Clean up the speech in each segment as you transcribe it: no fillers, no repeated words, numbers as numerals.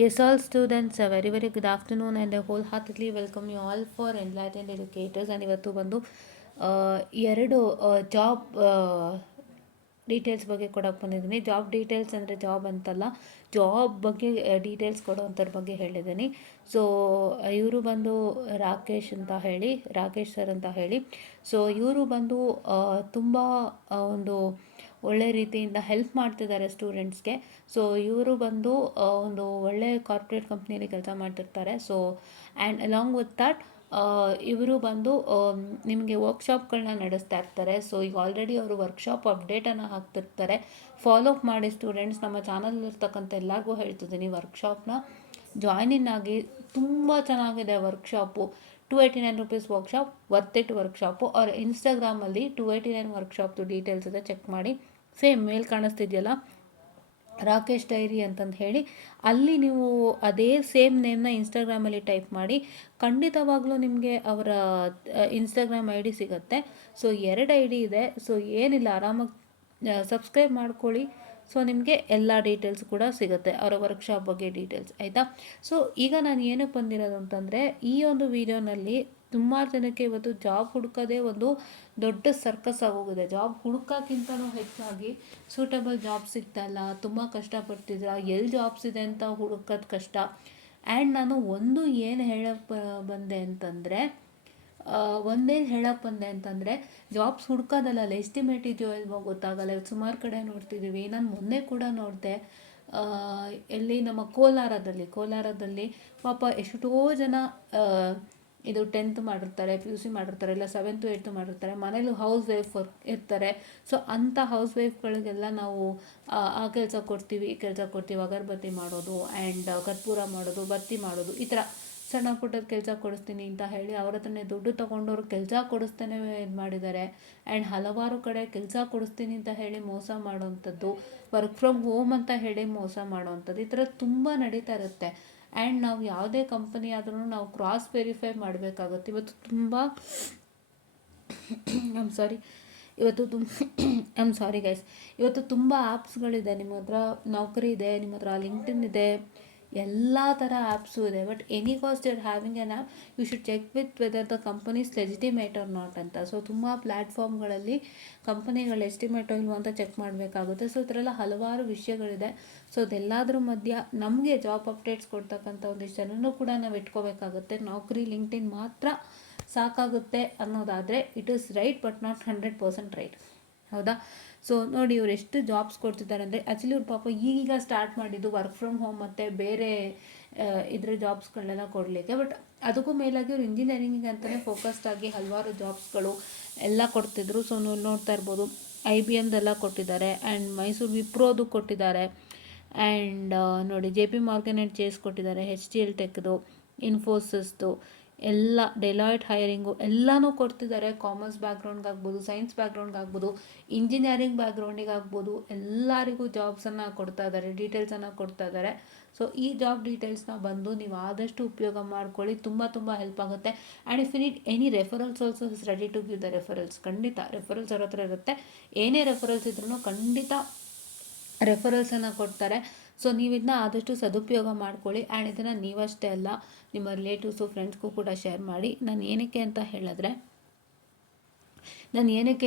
Yes, all students, a very very good afternoon and I wholeheartedly welcome you all for Enlightened Educators. And ಇವತ್ತು ಬಂದು ಎರಡು job details ಬಗ್ಗೆ ಕೊಡೋಕೆ ಬಂದಿದ್ದೀನಿ. Job details ಅಂದರೆ job ಅಂತಲ್ಲ, ಜಾಬ್ ಬಗ್ಗೆ ಡೀಟೇಲ್ಸ್ ಕೊಡೋವಂಥದ್ರ ಬಗ್ಗೆ ಹೇಳಿದ್ದೀನಿ. ಸೊ ಇವರು ಬಂದು ರಾಕೇಶ್ ಸರ್ ಅಂತ ಹೇಳಿ. ಸೊ ಇವರು ಬಂದು ತುಂಬ ಒಂದು ಒಳ್ಳೆ ರೀತಿಯಿಂದ ಹೆಲ್ಪ್ ಮಾಡ್ತಿದ್ದಾರೆ ಸ್ಟೂಡೆಂಟ್ಸ್ಗೆ. ಸೊ ಇವರು ಬಂದು ಒಂದು ಒಳ್ಳೆ ಕಾರ್ಪೊರೇಟ್ ಕಂಪ್ನಿಯಲ್ಲಿ ಕೆಲಸ ಮಾಡ್ತಿರ್ತಾರೆ. So and along with that ಇವರು ಬಂದು ನಿಮಗೆ ವರ್ಕ್ಶಾಪ್ಗಳನ್ನ ನಡೆಸ್ತಾ ಇರ್ತಾರೆ. ಸೊ ಈಗ ಆಲ್ರೆಡಿ ಅವರು ವರ್ಕ್ಶಾಪ್ ಅಪ್ಡೇಟನ್ನು ಹಾಕ್ತಿರ್ತಾರೆ. ಫಾಲೋ ಅಪ್ ಮಾಡಿ ಸ್ಟೂಡೆಂಟ್ಸ್. ನಮ್ಮ ಚಾನಲಲ್ಲಿರ್ತಕ್ಕಂಥ ಎಲ್ಲರಿಗೂ ಹೇಳ್ತಿದ್ದೀನಿ, ವರ್ಕ್ಶಾಪ್ನ ಜಾಯ್ನಿನ್ ಆಗಿ. ತುಂಬ ಚೆನ್ನಾಗಿದೆ workshop. 289 rupees workshop, worth it workshop. ಅವ್ರ ಇನ್ಸ್ಟಾಗ್ರಾಮಲ್ಲಿ 289 ವರ್ಕ್ಶಾಪ್ದು ಡೀಟೇಲ್ಸ್ ಇದೆ, ಚೆಕ್ ಮಾಡಿ. ಸೇಮ್ ಮೇಲ್ ಕಾಣಿಸ್ತಿದೆಯಲ್ಲ, ರಾಕೇಶ್ ಡೈರಿ ಅಂತಂದು ಹೇಳಿ, ಅಲ್ಲಿ ನೀವು ಅದೇ ಸೇಮ್ ನೇಮ್ನ ಇನ್ಸ್ಟಾಗ್ರಾಮಲ್ಲಿ ಟೈಪ್ ಮಾಡಿ. ಖಂಡಿತವಾಗ್ಲೂ ನಿಮಗೆ ಅವರ ಇನ್ಸ್ಟಾಗ್ರಾಮ್ ಐ ಡಿ ಸಿಗುತ್ತೆ. ಸೊ 2 ಐ ಡಿ ಇದೆ. ಸೊ ಏನಿಲ್ಲ, ಆರಾಮಾಗಿ ಸಬ್ಸ್ಕ್ರೈಬ್ ಮಾಡ್ಕೊಳ್ಳಿ. ಸೊ ನಿಮಗೆ ಎಲ್ಲ ಡೀಟೇಲ್ಸ್ ಕೂಡ ಸಿಗುತ್ತೆ, ಅವರ ವರ್ಕ್ಶಾಪ್ ಬಗ್ಗೆ ಡೀಟೇಲ್ಸ್, ಆಯಿತಾ. ಸೊ ಈಗ ನಾನು ಏನಕ್ಕೆ ಬಂದಿರೋದು ಅಂತಂದರೆ, ಈ ಒಂದು ವಿಡಿಯೋನಲ್ಲಿ ಸುಮಾರು ಜನಕ್ಕೆ ಇವತ್ತು ಜಾಬ್ ಹುಡುಕೋದೇ ಒಂದು ದೊಡ್ಡ ಸರ್ಕಸ್ ಆಗೋಗಿದೆ. ಜಾಬ್ ಹುಡುಕೋಕ್ಕಿಂತಲೂ ಹೆಚ್ಚಾಗಿ ಸೂಟಬಲ್ ಜಾಬ್ ಸಿಗ್ತಾಯಿಲ್ಲ, ತುಂಬ ಕಷ್ಟಪಡ್ತಿದ್ದೀರಾ, ಎಲ್ಲಿ ಜಾಬ್ಸ್ ಇದೆ ಅಂತ ಹುಡುಕೋದು ಕಷ್ಟ. ಆ್ಯಂಡ್ ನಾನು ಒಂದು ಏನು ಹೇಳೋಕ್ಕೆ ಬಂದೆ ಅಂತಂದರೆ, ಜಾಬ್ಸ್ ಹುಡ್ಕೋದಲ್ಲ, ಎಸ್ಟಿಮೇಟ್ ಇದೆಯೋ ಇಲ್ವೋ ಗೊತ್ತಾಗಲ್ಲ. ಸುಮಾರು ಕಡೆ ನೋಡ್ತಿದ್ದೀವಿ. ನಾನು ಮೊನ್ನೆ ಕೂಡ ನೋಡಿದೆ, ಎಲ್ಲಿ ನಮ್ಮ ಕೋಲಾರದಲ್ಲಿ ಪಾಪ ಎಷ್ಟೋ ಜನ ಇದು 10th ಮಾಡಿರ್ತಾರೆ, PUC ಮಾಡಿರ್ತಾರೆ, ಇಲ್ಲ 7th 8th ಮಾಡಿರ್ತಾರೆ, ಮನೇಲಿ ಹೌಸ್ ವೈಫ್ ಇರ್ತಾರೆ. ಸೊ ಅಂಥ ಹೌಸ್ ವೈಫ್ಗಳಿಗೆಲ್ಲ ನಾವು ಆ ಕೆಲಸ ಕೊಡ್ತೀವಿ, ಈ ಕೆಲಸ ಕೊಡ್ತೀವಿ. ಅಗರಬತ್ತಿ ಮಾಡೋದು ಆ್ಯಂಡ್ ಕರ್ಪೂರ ಮಾಡೋದು, ಬತ್ತಿ ಮಾಡೋದು, ಈ ಥರ ಸಣ್ಣ ಪುಟ್ಟದ ಕೆಲಸ ಕೊಡಿಸ್ತೀನಿ ಅಂತ ಹೇಳಿ ಅವ್ರ ಹತ್ರನೇ ದುಡ್ಡು ತೊಗೊಂಡವ್ರು ಕೆಲಸ ಕೊಡಿಸ್ತಾನೆ ಇದು ಮಾಡಿದ್ದಾರೆ. ಆ್ಯಂಡ್ ಹಲವಾರು ಕಡೆ ಕೆಲಸ ಕೊಡಿಸ್ತೀನಿ ಅಂತ ಹೇಳಿ ಮೋಸ ಮಾಡೋವಂಥದ್ದು, ವರ್ಕ್ ಫ್ರಮ್ ಹೋಮ್ ಅಂತ ಹೇಳಿ ಮೋಸ ಮಾಡೋವಂಥದ್ದು, ಈ ಥರ ತುಂಬ ನಡೀತಾ ಇರುತ್ತೆ. ಆ್ಯಂಡ್ ನಾವು ಯಾವುದೇ ಕಂಪನಿ ಆದ್ರೂ ನಾವು ಕ್ರಾಸ್ ವೆರಿಫೈ ಮಾಡಬೇಕಾಗುತ್ತೆ. ಇವತ್ತು ತುಂಬ ಇವತ್ತು ತುಂಬ ಆ್ಯಪ್ಸ್ಗಳಿದೆ. ನಿಮ್ಮ ಹತ್ರ ನೌಕರಿ ಇದೆ, ನಿಮ್ಮ ಹತ್ರ ಲಿಂಕ್ಡ್ಇನ್ ಇದೆ, ಎಲ್ಲ ಥರ ಆ್ಯಪ್ಸು ಇದೆ. But any cost you're having an app, you should check with whether the companies legitimate are not ಅಂತ. ಸೊ ತುಂಬ ಪ್ಲ್ಯಾಟ್ಫಾರ್ಮ್ಗಳಲ್ಲಿ ಕಂಪನಿಗಳು ಎಸ್ಟಿಮೇಟೋ ಇಲ್ವೋ ಅಂತ ಚೆಕ್ ಮಾಡಬೇಕಾಗುತ್ತೆ. ಸೊ ಈ ಥರ ಎಲ್ಲ ಹಲವಾರು ವಿಷಯಗಳಿದೆ. ಸೊ ಅದೆಲ್ಲದ್ರ ಮಧ್ಯ ನಮಗೆ ಜಾಬ್ ಅಪ್ಡೇಟ್ಸ್ ಕೊಡ್ತಕ್ಕಂಥ ಒಂದಿಷ್ಟು ಜನನೂ ಕೂಡ ನಾವು ಇಟ್ಕೋಬೇಕಾಗುತ್ತೆ. ನೌಕರಿ ಲಿಂಕ್ಡ್ಇನ್ ಮಾತ್ರ ಸಾಕಾಗುತ್ತೆ ಅನ್ನೋದಾದರೆ it is right, but not 100% right, ಹೌದಾ. ಸೊ ನೋಡಿ, ಇವ್ರು ಎಷ್ಟು ಜಾಬ್ಸ್ ಕೊಡ್ತಿದ್ದಾರೆ ಅಂದರೆ, ಆ್ಯಕ್ಚುಲಿ ಇವ್ರು ಪಾಪ ಈಗ ಸ್ಟಾರ್ಟ್ ಮಾಡಿದ್ದು ವರ್ಕ್ ಫ್ರಮ್ ಹೋಮ್ ಮತ್ತು ಬೇರೆ ಇದ್ರ ಜಾಬ್ಸ್ಗಳನ್ನೆಲ್ಲ ಕೊಡಲಿಕ್ಕೆ. ಬಟ್ ಅದಕ್ಕೂ ಮೇಲಾಗಿ ಇವ್ರು ಇಂಜಿನಿಯರಿಂಗಿಗೆ ಅಂತಲೇ ಫೋಕಸ್ಡ್ ಆಗಿ ಹಲವಾರು ಜಾಬ್ಸ್ಗಳು ಎಲ್ಲ ಕೊಡ್ತಿದ್ರು. ಸೊ ನೀವು ನೋಡ್ತಾ ಇರ್ಬೋದು, IBMದೆಲ್ಲ ಕೊಟ್ಟಿದ್ದಾರೆ, ಆ್ಯಂಡ್ ಮೈಸೂರು ವಿಪ್ರೋದು ಕೊಟ್ಟಿದ್ದಾರೆ, ಆ್ಯಂಡ್ ನೋಡಿ JP Morgan & Chase ಕೊಟ್ಟಿದ್ದಾರೆ, HCL ಟೆಕ್ದು, ಇನ್ಫೋಸಿಸ್ದು ಎಲ್ಲ, ಡೆಲಾಯ್ಟ್ ಹೈರಿಂಗು ಎಲ್ಲನೂ ಕೊಡ್ತಿದ್ದಾರೆ. ಕಾಮರ್ಸ್ ಬ್ಯಾಕ್ಗ್ರೌಂಡ್ಗಾಗ್ಬೋದು, ಸೈನ್ಸ್ ಬ್ಯಾಕ್ಗ್ರೌಂಡ್ಗಾಗ್ಬೋದು, ಇಂಜಿನಿಯರಿಂಗ್ ಬ್ಯಾಕ್ಗ್ರೌಂಡಿಗಾಗ್ಬೋದು, ಎಲ್ಲರಿಗೂ ಜಾಬ್ಸನ್ನು ಕೊಡ್ತಾ ಇದ್ದಾರೆ, ಡೀಟೇಲ್ಸನ್ನು ಕೊಡ್ತಾ ಇದ್ದಾರೆ. ಸೊ ಈ ಜಾಬ್ ಡೀಟೇಲ್ಸ್ನ ಬಂದು ನೀವು ಆದಷ್ಟು ಉಪಯೋಗ ಮಾಡ್ಕೊಳ್ಳಿ, ತುಂಬ ಹೆಲ್ಪ್ ಆಗುತ್ತೆ. And if you need any referrals also is ready to give the referrals. ಖಂಡಿತ ರೆಫರಲ್ಸ್ ಅವ್ರ ಹತ್ರ ಇರುತ್ತೆ. ಏನೇ ರೆಫರಲ್ಸ್ ಇದ್ರೂ ಖಂಡಿತ ರೆಫರಲ್ಸನ್ನು ಕೊಡ್ತಾರೆ. ಸೊ ನೀವು ಇದನ್ನ ಆದಷ್ಟು ಸದುಪಯೋಗ ಮಾಡ್ಕೊಳ್ಳಿ. ಆ್ಯಂಡ್ ಇದನ್ನು ನೀವಷ್ಟೇ ಅಲ್ಲ, ನಿಮ್ಮ ರಿಲೇಟಿವ್ಸು, ಫ್ರೆಂಡ್ಸ್ಗೂ ಕೂಡ ಶೇರ್ ಮಾಡಿ. ನಾನು ಏನಕ್ಕೆ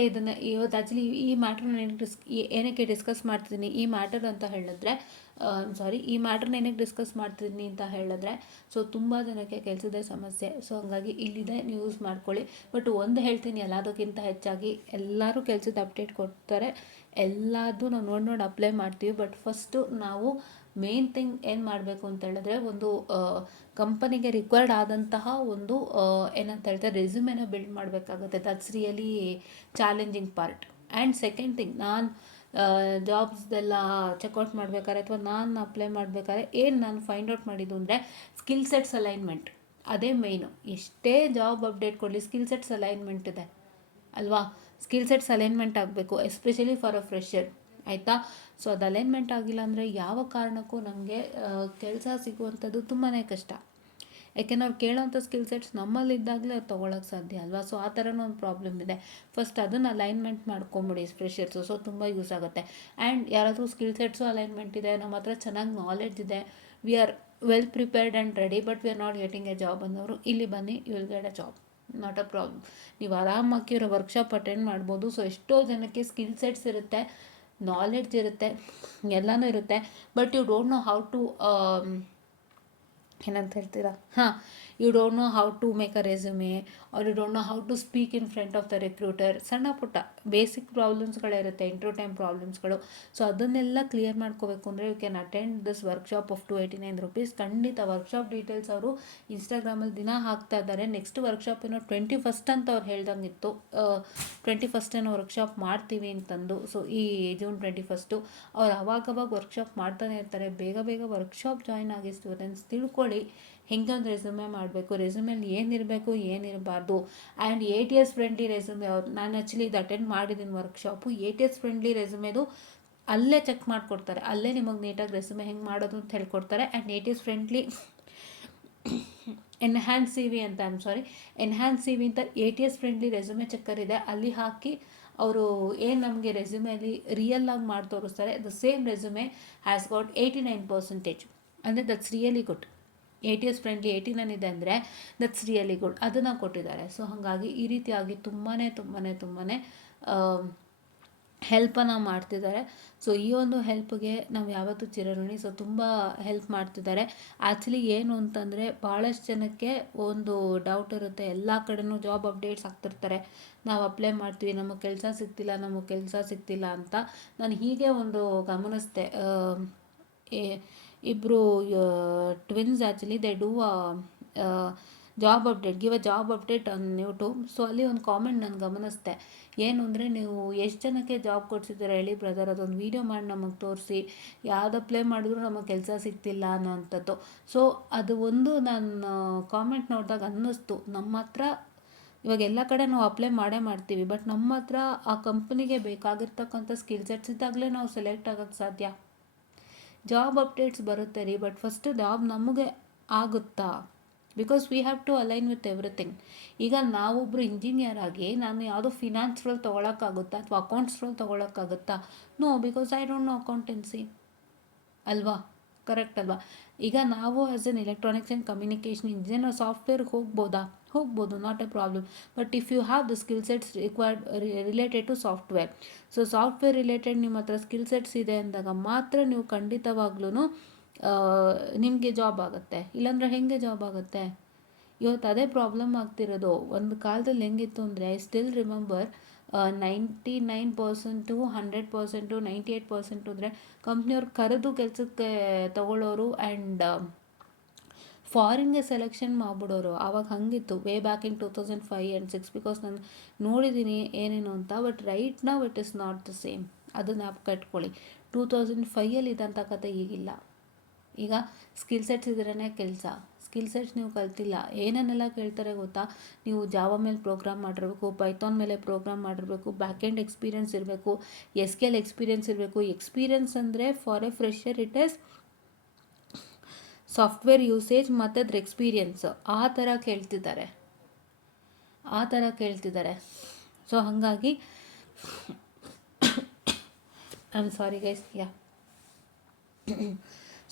ಇದನ್ನು ಇವತ್ತು ಆ್ಯಕ್ಚುಲಿ ಈ ಮ್ಯಾಟ್ರನ್ನ ಏನಕ್ಕೆ ಡಿಸ್ಕಸ್ ಮಾಡ್ತಿದ್ದೀನಿ, ಈ ಮ್ಯಾಟರ್ನ ಏನಕ್ಕೆ ಡಿಸ್ಕಸ್ ಮಾಡ್ತಿದ್ದೀನಿ ಅಂತ ಹೇಳಿದ್ರೆ, ಸೊ ತುಂಬ ಜನಕ್ಕೆ ಕೆಲಸದ ಸಮಸ್ಯೆ. ಸೊ ಹಾಗಾಗಿ ಇಲ್ಲಿದೆ, ನೀವು ಯೂಸ್ ಮಾಡ್ಕೊಳ್ಳಿ. ಬಟ್ ಒಂದು ಹೇಳ್ತೀನಿ, ಎಲ್ಲದಕ್ಕಿಂತ ಹೆಚ್ಚಾಗಿ ಎಲ್ಲರೂ ಕೆಲಸದ ಅಪ್ಡೇಟ್ ಕೊಡ್ತಾರೆ, ಎಲ್ಲದೂ ನಾವು ನೋಡಿ ಅಪ್ಲೈ ಮಾಡ್ತೀವಿ. ಬಟ್ ಫಸ್ಟು ನಾವು ಮೇನ್ ಥಿಂಗ್ ಏನು ಮಾಡಬೇಕು ಅಂತ ಹೇಳಿದ್ರೆ, ಒಂದು ಕಂಪನಿಗೆ ರಿಕ್ವೈರ್ಡ್ ಆದಂತಹ ಒಂದು ಏನಂತ ಹೇಳ್ತಾರೆ, ರೆಸ್ಯೂಮೆನ ಬಿಲ್ಡ್ ಮಾಡಬೇಕಾಗುತ್ತೆ. That's really challenging part. And second thing, ನಾನು ಜಾಬ್ಸ್ದೆಲ್ಲ ಚೆಕ್ಔಟ್ ಮಾಡಬೇಕಾದ್ರೆ ಅಥವಾ ನಾನು ಅಪ್ಲೈ ಮಾಡಬೇಕಾದ್ರೆ ನಾನು ಫೈಂಡ್ ಔಟ್ ಮಾಡಿದ್ದು ಅಂದರೆ, ಸ್ಕಿಲ್ ಸೆಟ್ಸ್ ಅಲೈನ್ಮೆಂಟ್. ಅದೇ ಮೇಯ್ನು. ಎಷ್ಟೇ ಜಾಬ್ ಅಪ್ಡೇಟ್ ಕೊಡಲಿ, ಸ್ಕಿಲ್ ಸೆಟ್ಸ್ ಅಲೈನ್ಮೆಂಟ್ ಇದೆ ಅಲ್ವಾ. ಸ್ಕಿಲ್ ಸೆಟ್ಸ್ ಅಲೈನ್ಮೆಂಟ್ ಆಗಬೇಕು, ಎಸ್ಪೆಷಲಿ ಫಾರ್ ಅ ಫ್ರೆಷರ್, ಆಯಿತಾ. ಸೊ ಅದು ಅಲೈನ್ಮೆಂಟ್ ಆಗಿಲ್ಲ ಅಂದರೆ ಯಾವ ಕಾರಣಕ್ಕೂ ನಮಗೆ ಕೆಲಸ ಸಿಗುವಂಥದ್ದು ತುಂಬಾ ಕಷ್ಟ. ಯಾಕೆಂದ್ರೆ ಅವ್ರು ಕೇಳೋವಂಥ ಸ್ಕಿಲ್ ಸೆಟ್ಸ್ ನಮ್ಮಲ್ಲಿದ್ದಾಗಲೇ ಅವ್ರು ತೊಗೊಳಕ್ಕೆ ಸಾಧ್ಯ ಅಲ್ವಾ. ಸೊ ಆ ಥರನೂ ಒಂದು ಪ್ರಾಬ್ಲಮ್ ಇದೆ. ಫಸ್ಟ್ ಅದನ್ನು ಅಲೈನ್ಮೆಂಟ್ ಮಾಡ್ಕೊಂಬಿಡಿ ಫ್ರೆಷರ್ಸು. ಸೊ ತುಂಬ ಯೂಸ್ ಆಗುತ್ತೆ. ಆ್ಯಂಡ್ ಯಾರಾದರೂ ಸ್ಕಿಲ್ ಸೆಟ್ಸು ಅಲೈನ್ಮೆಂಟ್ ಇದೆ, ನಮ್ಮ ಹತ್ರ ಚೆನ್ನಾಗಿ ನಾಲೆಡ್ಜ್ ಇದೆ, we are well prepared and ready but we are not getting a job ಅನ್ನೋರು ಇಲ್ಲಿ ಬನ್ನಿ, you will get a job, not a problem. ನೀವು ಆರಾಮಾಗಿ ಇರೋ ವರ್ಕ್ಶಾಪ್ ಅಟೆಂಡ್ ಮಾಡ್ಬೋದು. ಸೊ ಎಷ್ಟೋ ಜನಕ್ಕೆ ಸ್ಕಿಲ್ ಸೆಟ್ಸ್ ಇರುತ್ತೆ, ನಾಲೆಡ್ಜ್ ಇರುತ್ತೆ, ಎಲ್ಲನೂ ಇರುತ್ತೆ, but you don't know how to ಏನಂತ ಹೇಳ್ತೀರಾ, you don't know how to make a resume or you don't know how to speak in front of the recruiter. ಸಣ್ಣ ಪುಟ್ಟ ಬೇಸಿಕ್ ಪ್ರಾಬ್ಲಮ್ಸ್ಗಳಿರುತ್ತೆ, ಇಂಟ್ರೋ ಟೈಮ್ ಪ್ರಾಬ್ಲಮ್ಸ್ಗಳು. ಸೊ ಅದನ್ನೆಲ್ಲ ಕ್ಲಿಯರ್ ಮಾಡ್ಕೋಬೇಕು ಅಂದರೆ you can attend this workshop of 289 rupees. ಖಂಡಿತ workshop details ಅವರು ಇನ್ಸ್ಟಾಗ್ರಾಮಲ್ಲಿ ದಿನ ಹಾಕ್ತಾ ಇದ್ದಾರೆ. ನೆಕ್ಸ್ಟ್ ವರ್ಕ್ಶಾಪ್ ಏನೋ 21st ಅಂತ ಅವ್ರು ಹೇಳ್ದಂಗಿತ್ತು, 21st ಏನೋ ವರ್ಕ್ಶಾಪ್ ಮಾಡ್ತೀವಿ ಅಂತಂದು. ಸೊ ಈ ಜೂನ್ 21 ಅವ್ರು ಅವಾಗವಾಗ ವರ್ಕ್ಶಾಪ್ ಮಾಡ್ತಾನೆ ಇರ್ತಾರೆ. ಬೇಗ ಬೇಗ ವರ್ಕ್ಶಾಪ್ ಜಾಯ್ನ್ ಆಗಿ ಸ್ಟೂಡೆಂಟ್ಸ್ ತಿಳ್ಕೊಳ್ಳಿ ಹೆಂಗೆ ಒಂದು ರೆಸ್ಯೂಮೆ ಮಾಡಬೇಕು, ರೆಸ್ಯೂಮೆಲ್ಲಿ ಏನಿರಬೇಕು ಏನಿರಬಾರ್ದು. ಆ್ಯಂಡ್ ATS ಫ್ರೆಂಡ್ಲಿ ರೆಸ್ಯೂಮೆ, ನಾನು ಆ್ಯಕ್ಚುಲಿ ಇದು ಅಟೆಂಡ್ ಮಾಡಿದ್ದೀನಿ ವರ್ಕ್ಶಾಪು. ATS ಫ್ರೆಂಡ್ಲಿ ರೆಸ್ಯೂಮೆದು ಅಲ್ಲೇ ಚೆಕ್ ಮಾಡಿಕೊಡ್ತಾರೆ, ಅಲ್ಲೇ ನಿಮಗೆ ನೀಟಾಗಿ ರೆಸ್ಯೂಮೆ ಹೆಂಗೆ ಮಾಡೋದು ಅಂತ ಹೇಳ್ಕೊಡ್ತಾರೆ. And ATS friendly enhance CV ಅಂತ ಎನ್ಹ್ಯಾನ್ಸ್ CV ಅಂತ ATS ಫ್ರೆಂಡ್ಲಿ ರೆಸ್ಯೂಮೆ ಚೆಕ್ಕರ್ ಇದೆ, ಅಲ್ಲಿ ಹಾಕಿ ಅವರು ಏನು ನಮಗೆ ರೆಸ್ಯೂಮೆಯಲ್ಲಿ ರಿಯಲ್ ಆಗಿ ಮಾಡಿ ತೋರಿಸ್ತಾರೆ. The same resume has got 89%, ಅಂದರೆ that's really good. ATS friendly 89 ಇದೆ ಅಂದರೆ ದಟ್ಸ್ ರಿಯಲಿ ಗುಡ್, ಅದನ್ನು ಕೊಟ್ಟಿದ್ದಾರೆ. ಸೊ ಹಾಗಾಗಿ ಈ ರೀತಿಯಾಗಿ ತುಂಬಾ ಹೆಲ್ಪನ್ನು ಮಾಡ್ತಿದ್ದಾರೆ. ಸೊ ಈ ಒಂದು ಹೆಲ್ಪ್ಗೆ ನಾವು ಯಾವತ್ತೂ ಚಿರಋಣಿ. ಸೊ ತುಂಬ ಹೆಲ್ಪ್ ಮಾಡ್ತಿದ್ದಾರೆ. ಆ್ಯಕ್ಚುಲಿ ಏನು ಅಂತಂದರೆ ಭಾಳಷ್ಟು ಜನಕ್ಕೆ ಒಂದು ಡೌಟ್ ಇರುತ್ತೆ, ಎಲ್ಲ ಕಡೆನೂ ಜಾಬ್ ಅಪ್ಡೇಟ್ಸ್ ಆಗ್ತಿರ್ತಾರೆ, ನಾವು ಅಪ್ಲೈ ಮಾಡ್ತೀವಿ, ನಮಗೆ ಕೆಲಸ ಸಿಗ್ತಿಲ್ಲ ಅಂತ. ನಾನು ಹೀಗೆ ಒಂದು ಗಮನಿಸ್ದೆ, ಇಬ್ಬರು twins actually they do job update, give a job update on YouTube. So ಅಲ್ಲಿ ಒಂದು ಕಾಮೆಂಟ್ ನಾನು ಗಮನಿಸ್ದೆ, ಏನು ಅಂದರೆ ನೀವು ಎಷ್ಟು ಜನಕ್ಕೆ ಜಾಬ್ ಕೊಡ್ಸಿದ್ದೀರ ಹೇಳಿ ಬ್ರದರ್, ಅದೊಂದು ವೀಡಿಯೋ ಮಾಡಿ ನಮಗೆ ತೋರಿಸಿ, ಯಾವ್ದು ಅಪ್ಲೈ ಮಾಡಿದ್ರು ನಮಗೆ ಕೆಲಸ ಸಿಗ್ತಿಲ್ಲ ಅನ್ನೋವಂಥದ್ದು. ಸೊ ಅದು ಒಂದು ನಾನು ಕಾಮೆಂಟ್ ನೋಡಿದಾಗ ಅನ್ನಿಸ್ತು, ನಮ್ಮ ಹತ್ರ ಇವಾಗ ಎಲ್ಲ ಕಡೆ ನಾವು ಅಪ್ಲೈ ಮಾಡ್ತೀವಿ, ಬಟ್ ನಮ್ಮ ಹತ್ರ ಆ ಕಂಪ್ನಿಗೆ ಬೇಕಾಗಿರ್ತಕ್ಕಂಥ ಸ್ಕಿಲ್ ಸೆಟ್ಸ್ ಇದ್ದಾಗಲೇ ನಾವು ಸೆಲೆಕ್ಟ್ ಆಗೋಕ್ಕೆ ಸಾಧ್ಯ. ಜಾಬ್ ಅಪ್ಡೇಟ್ಸ್ ಬರುತ್ತೆ ರೀ, ಬಟ್ ಫಸ್ಟ್ ಜಾಬ್ ನಮಗೆ ಆಗುತ್ತಾ, because we have to align with everything. ಈಗ ನಾವೊಬ್ಬರು ಇಂಜಿನಿಯರ್ ಆಗಿ ನಾನು ಯಾವುದೋ ಫಿನಾನ್ಸ್ ರೋಲ್ ತೊಗೊಳಕ್ಕಾಗುತ್ತಾ ಅಥವಾ ಅಕೌಂಟ್ಸ್ ರೋಲ್ ತೊಗೊಳಕ್ಕಾಗುತ್ತಾ? No, because I don't know accountancy ಅಲ್ವಾ, ಕರೆಕ್ಟ್ ಅಲ್ವಾ? ಈಗ ನಾವು as an electronics and communication engineer ಸಾಫ್ಟ್ವೇರ್ಗೆ ಹೋಗ್ಬೋದು, not a problem. But if you have the skill sets required related to software, so software related ನಿಮ್ಮ ಹತ್ರ skill sets ಇದೆ ಅಂದಾಗ ಮಾತ್ರ ನೀವು ಖಂಡಿತವಾಗ್ಲೂ ನಿಮಗೆ ಜಾಬ್ ಆಗುತ್ತೆ, ಇಲ್ಲಾಂದರೆ ಹೇಗೆ ಜಾಬ್ ಆಗುತ್ತೆ? ಇವತ್ತು ಅದೇ ಪ್ರಾಬ್ಲಮ್ ಆಗ್ತಿರೋದು. ಒಂದು ಕಾಲದಲ್ಲಿ ಹೆಂಗಿತ್ತು ಅಂದರೆ, ಐ ಸ್ಟಿಲ್ ರಿಮೆಂಬರ್ 99%, 100%, 98% ಅಂದರೆ ಕಂಪ್ನಿಯವ್ರು ಕರೆದು ಕೆಲಸಕ್ಕೆ ತಗೊಳ್ಳೋರು ಆ್ಯಂಡ್ ಫಾರಿನ್ಗೆ ಸೆಲೆಕ್ಷನ್ ಮಾಡಿಬಿಡೋರು. ಆವಾಗ ಹಾಗಿತ್ತು way back in 2005 and 6, because ನಾನು ನೋಡಿದ್ದೀನಿ ಏನೇನು ಅಂತ. But right now it is not the same, ಅದನ್ನು ಜ್ಞಾಪಕ ಇಟ್ಕೊಳ್ಳಿ. 2005 ಇದ್ದಂಥ ಕತೆ ಈಗಿಲ್ಲ. ಈಗ ಸ್ಕಿಲ್ ಸೆಟ್ಸ್ ಇದ್ರೇ ಕೆಲಸ, ಸ್ಕಿಲ್ ಸೆಟ್ಸ್ ನೀವು ಕಲ್ತಿಲ್ಲ, ಏನೇನೆಲ್ಲ ಕೇಳ್ತಾರೆ ಗೊತ್ತಾ? ನೀವು ಜಾವಾ ಮೇಲೆ ಪ್ರೋಗ್ರಾಮ್ ಮಾಡಿರಬೇಕು, ಪೈಥಾನ್ ಮೇಲೆ ಪ್ರೋಗ್ರಾಮ್ ಮಾಡಿರಬೇಕು, ಬ್ಯಾಕ್ ಎಂಡ್ ಎಕ್ಸ್ಪೀರಿಯನ್ಸ್ ಇರಬೇಕು, SQL ಎಕ್ಸ್ಪೀರಿಯನ್ಸ್ ಇರಬೇಕು. ಎಕ್ಸ್ಪೀರಿಯನ್ಸ್ ಅಂದರೆ for A fresher it is software usage ಮತ್ತು ಅದ್ರ ಎಕ್ಸ್ಪೀರಿಯನ್ಸ್, ಆ ಥರ ಕೇಳ್ತಿದ್ದಾರೆ. ಸೊ ಹಾಗಾಗಿ I am sorry guys,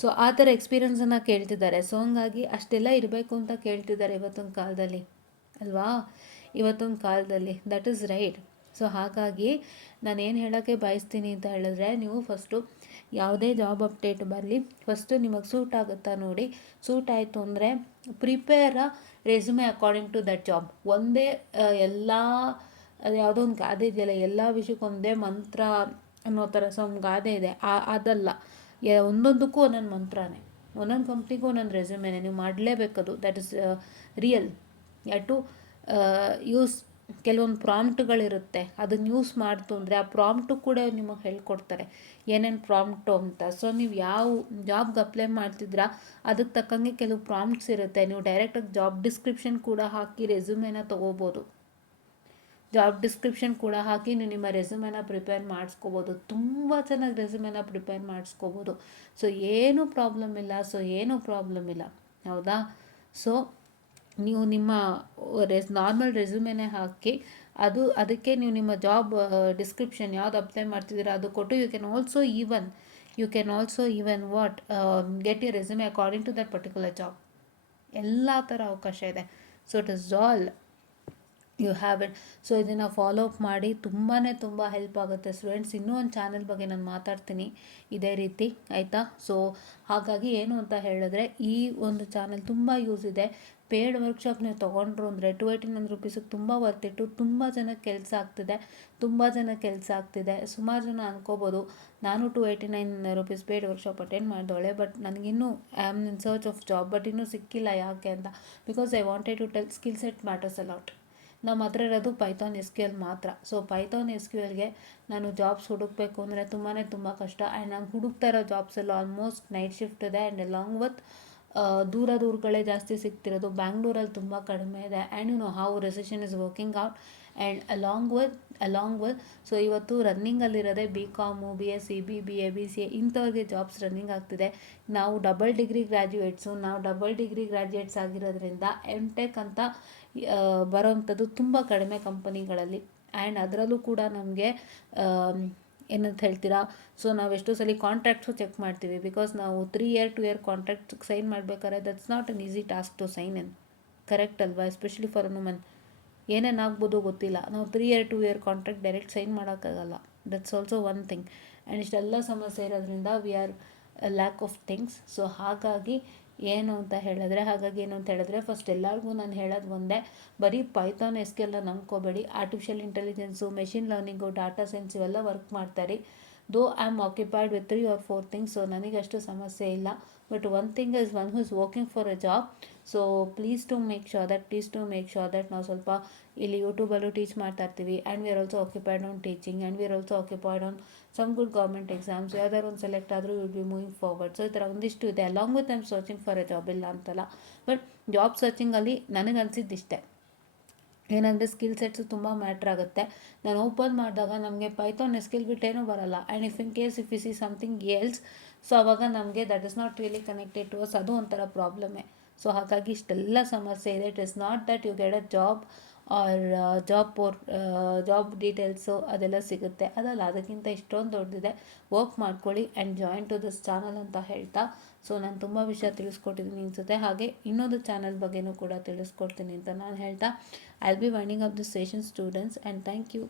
so ಆ ಥರ ಎಕ್ಸ್ಪೀರಿಯನ್ಸನ್ನು ಕೇಳ್ತಿದ್ದಾರೆ. ಸೊ ಹಂಗಾಗಿ ಅಷ್ಟೆಲ್ಲ ಇರಬೇಕು ಅಂತ ಕೇಳ್ತಿದ್ದಾರೆ ಇವತ್ತೊಂದು ಕಾಲದಲ್ಲಿ ಅಲ್ವಾ, ದಟ್ ಈಸ್ ರೈಟ್. ಸೊ ಹಾಗಾಗಿ ನಾನೇನು ಹೇಳೋಕ್ಕೆ ಬಯಸ್ತೀನಿ ಅಂತ ಹೇಳಿದ್ರೆ, ನೀವು ಫಸ್ಟು ಯಾವುದೇ ಜಾಬ್ ಅಪ್ಡೇಟ್ ಬರಲಿ, ಫಸ್ಟು ನಿಮಗೆ ಸೂಟ್ ಆಗುತ್ತಾ ನೋಡಿ. ಸೂಟ್ ಆಯಿತು ಅಂದರೆ prepare resume according to that job. ಒಂದೇ ಎಲ್ಲ ಅದು ಯಾವುದೋ ಒಂದು ಗಾದೆ ಇದೆಯಲ್ಲ, ಎಲ್ಲ ವಿಷಯಕ್ಕೆ ಒಂದೇ ಮಂತ್ರ ಅನ್ನೋ ಥರ. ಸೊ ಒಂದು ಗಾದೆ ಇದೆ, ಅದಲ್ಲ, ಒಂದೊಂದಕ್ಕೂ ಒಂದೊಂದು ಮಂತ್ರನೇ, ಒಂದೊಂದು ಕಂಪ್ನಿಗೂ ಒಂದೊಂದು ರೆಸ್ಯೂಮೆನೇ, ನೀವು ಮಾಡಲೇಬೇಕದು. That is real. You to use ಕೆಲವೊಂದು ಪ್ರಾಂಪ್ಟ್ಗಳಿರುತ್ತೆ, ಅದನ್ನು ಯೂಸ್ ಮಾಡ್ತು ಅಂದರೆ ಆ ಪ್ರಾಂಪ್ಟು ಕೂಡ ನಿಮಗೆ ಹೇಳ್ಕೊಡ್ತಾರೆ ಏನೇನು ಪ್ರಾಂಪ್ಟು ಅಂತ. ಸೊ ನೀವು ಯಾವ ಜಾಬ್ಗೆ ಅಪ್ಲೈ ಮಾಡ್ತಿದ್ರಾ ಅದಕ್ಕೆ ತಕ್ಕಂಗೆ ಕೆಲವು ಪ್ರಾಂಪ್ಟ್ಸ್ ಇರುತ್ತೆ. ನೀವು ಡೈರೆಕ್ಟಾಗಿ ಜಾಬ್ ಡಿಸ್ಕ್ರಿಪ್ಷನ್ ಕೂಡ ಹಾಕಿ ರೆಸ್ಯೂಮೆನ ತೊಗೋಬೋದು. ನೀವು ನಿಮ್ಮ ರೆಸ್ಯೂಮೆನ ಪ್ರಿಪೇರ್ ಮಾಡಿಸ್ಕೋಬೋದು. ತುಂಬ ಚೆನ್ನಾಗಿ ರೆಸ್ಯೂಮೆನ ಪ್ರಿಪೇರ್ ಮಾಡಿಸ್ಕೋಬೋದು. ಸೊ ಏನೂ ಪ್ರಾಬ್ಲಮ್ ಇಲ್ಲ, ಹೌದಾ? ಸೊ ನೀವು ನಿಮ್ಮ ನಾರ್ಮಲ್ ರೆಸ್ಯೂಮೆನೇ ಹಾಕಿ ಅದಕ್ಕೆ ನೀವು ನಿಮ್ಮ ಜಾಬ್ ಡಿಸ್ಕ್ರಿಪ್ಷನ್ ಯಾವ್ದು ಅಪ್ಲೈ ಮಾಡ್ತಿದ್ದೀರಾ ಅದು ಕೊಟ್ಟು, you can also even you can also even what get you resume according to that particular job. ಎಲ್ಲ ಥರ ಅವಕಾಶ ಇದೆ. So it is all you have it. So ಇದನ್ನು ಫಾಲೋ ಅಪ್ ಮಾಡಿ, ತುಂಬ ಹೆಲ್ಪ್ ಆಗುತ್ತೆ ಸ್ಟೂಡೆಂಟ್ಸ್. ಇನ್ನೂ ಒಂದು ಚಾನಲ್ ಬಗ್ಗೆ ನಾನು ಮಾತಾಡ್ತೀನಿ ಇದೇ ರೀತಿ, ಆಯಿತಾ? ಸೊ ಹಾಗಾಗಿ ಏನು ಅಂತ ಹೇಳಿದ್ರೆ, ಈ ಒಂದು ಚಾನಲ್ ತುಂಬ ಯೂಸ್ ಇದೆ. ಪೇಯ್ಡ್ ವರ್ಕ್ಶಾಪ್ ನೀವು ತೊಗೊಂಡ್ರು ಅಂದರೆ 289 ರುಪೀಸಿಗೆ ತುಂಬ ವರ್ತಿಟ್ಟು, ತುಂಬ ಜನಕ್ಕೆ ಕೆಲಸ ಆಗ್ತಿದೆ. ಸುಮಾರು ಜನ ಅನ್ಕೋಬೋದು, ನಾನು 289 ರುಪೀಸ್ ಪೇಯ್ಡ್ ವರ್ಕ್ಶಾಪ್ ಅಟೆಂಡ್ ಮಾಡಿದವಳೆ, ಬಟ್ ನನಗಿನ್ನೂ I am in search of job, but ಇನ್ನೂ ಸಿಕ್ಕಿಲ್ಲ. ಯಾಕೆ ಅಂತ, because I wanted to tell skill set matters a lot. ನಮ್ಮ ಹತ್ರ ಇರೋದು ಪೈಥಾನ್ SQL ಮಾತ್ರ. ಸೊ ಪೈಥಾನ್ SQLಗೆ ನಾನು ಜಾಬ್ಸ್ ಹುಡುಕಬೇಕು ಅಂದರೆ ತುಂಬ ಕಷ್ಟ. ಆ್ಯಂಡ್ ನಾನು ಹುಡುಕ್ತಾ ಇರೋ ಜಾಬ್ಸ್ ಎಲ್ಲ ಆಲ್ಮೋಸ್ಟ್ ನೈಟ್ ಶಿಫ್ಟ್ ಇದೆ. ಆ್ಯಂಡ್ ಅಲಾಂಗ್ ವಿತ್ ದೂರಗಳೇ ಜಾಸ್ತಿ ಸಿಗ್ತಿರೋದು. ಬ್ಯಾಂಗ್ಳೂರಲ್ಲಿ ತುಂಬ ಕಡಿಮೆ ಇದೆ. And you know how recession is working out. And along with so ಇವತ್ತು ರನ್ನಿಂಗಲ್ಲಿರೋದೇ BCom, BSc, BBA, BCA ಇಂಥವ್ರಿಗೆ ಜಾಬ್ಸ್ ರನ್ನಿಂಗ್ ಆಗ್ತಿದೆ. ನಾವು ಡಬಲ್ ಡಿಗ್ರಿ ಗ್ರ್ಯಾಜುಯೇಟ್ಸ್ ಆಗಿರೋದ್ರಿಂದ MTech ಅಂತ ಬರೋವಂಥದ್ದು ತುಂಬ ಕಡಿಮೆ ಕಂಪನಿಗಳಲ್ಲಿ. ಆ್ಯಂಡ್ ಅದರಲ್ಲೂ ಕೂಡ ನಮಗೆ ಏನಂತ ಹೇಳ್ತೀರಾ, ಸೊ ನಾವು ಎಷ್ಟೋ ಸಲ ಕಾಂಟ್ರಾಕ್ಟ್ಸು ಚೆಕ್ ಮಾಡ್ತೀವಿ. ಬಿಕಾಸ್ ನಾವು 3 year 2 year ಕಾಂಟ್ರಾಕ್ಟ್ ಸೈನ್ ಮಾಡಬೇಕಾದ್ರೆ that's not an easy task to sign in. Correct ಅಲ್ವಾ? ಎಸ್ಪೆಷಲಿ ಫಾರ್ ವುಮನ್ ಏನೇನಾಗ್ಬೋದು ಗೊತ್ತಿಲ್ಲ. ನಾವು 3 year 2 year contract direct sign ಮಾಡೋಕ್ಕಾಗಲ್ಲ. That's also one thing. And ಇಷ್ಟೆಲ್ಲ ಸಮಸ್ಯೆ ಇರೋದ್ರಿಂದ we are lack of things. So ಹಾಗಾಗಿ ಏನು ಅಂತ ಹೇಳಿದ್ರೆ ಫಸ್ಟ್ ಎಲ್ಲರಿಗೂ ನಾನು ಹೇಳೋದು ಒಂದೇ, ಬರೀ ಪೈಥಾನ್ SQL ನಂಬ್ಕೋಬೇಡಿ. Artificial intelligence, machine learning, data science ಇವೆಲ್ಲ ವರ್ಕ್ ಮಾಡ್ತಾರೆ. Though I am occupied with 3 or 4 things. So ನನಗಷ್ಟು ಸಮಸ್ಯೆ ಇಲ್ಲ. But one thing is one who is working for a job. So please to make sure that ನಾವು ಸ್ವಲ್ಪ ಇಲ್ಲಿ ಯೂಟ್ಯೂಬಲ್ಲೂ teach ಮಾಡ್ತಾ ಇರ್ತೀವಿ. And we are also occupied on teaching. And we are also occupied on some good government exams. ಯಾವ್ದಾದ್ರು ಒಂದು select ಆದರೂ will be moving forward. So ಈ ಥರ ಒಂದಿಷ್ಟು ಇದೆ. Along with I am searching for A job, ಇಲ್ಲ ಅಂತಲ್ಲ. But job ಸರ್ಚಿಂಗಲ್ಲಿ ನನಗನ್ಸಿದ್ದಿಷ್ಟೇ, ಏನಂದರೆ ಸ್ಕಿಲ್ ಸೆಟ್ಸು ತುಂಬ ಮ್ಯಾಟ್ರ್ ಆಗುತ್ತೆ. ನಾನು ಓಪನ್ ಮಾಡಿದಾಗ ನಮಗೆ ಪೈಥಾನ್ SQL ಬಿಟ್ಟೇನೂ ಬರಲ್ಲ. And if you see something else, so ಅವಾಗ ನಮಗೆ that is not really connected to us. ಅದು ಒಂಥರ ಪ್ರಾಬ್ಲಮ್ಮೇ. ಸೊ ಹಾಗಾಗಿ ಇಷ್ಟೆಲ್ಲ ಸಮಸ್ಯೆ ಇದೆ. It is not that you get a job or job details ಅದೆಲ್ಲ ಸಿಗುತ್ತೆ, ಅದಲ್ಲ. ಅದಕ್ಕಿಂತ ಇಷ್ಟೊಂದು ದೊಡ್ಡದಿದೆ. ವರ್ಕ್ ಮಾಡ್ಕೊಳ್ಳಿ and join to this channel ಅಂತ ಹೇಳ್ತಾ, ಸೊ ನಾನು ತುಂಬ ವಿಷಯ ತಿಳಿಸ್ಕೊಟ್ಟಿದ್ದೀನಿ ಅನಿಸುತ್ತೆ. ಹಾಗೆ ಇನ್ನೊಂದು ಚಾನಲ್ ಬಗ್ಗೆನೂ ಕೂಡ ತಿಳಿಸ್ಕೊಡ್ತೀನಿ ಅಂತ ನಾನು ಹೇಳ್ತಾ, I will be winding up this session students, and thank you.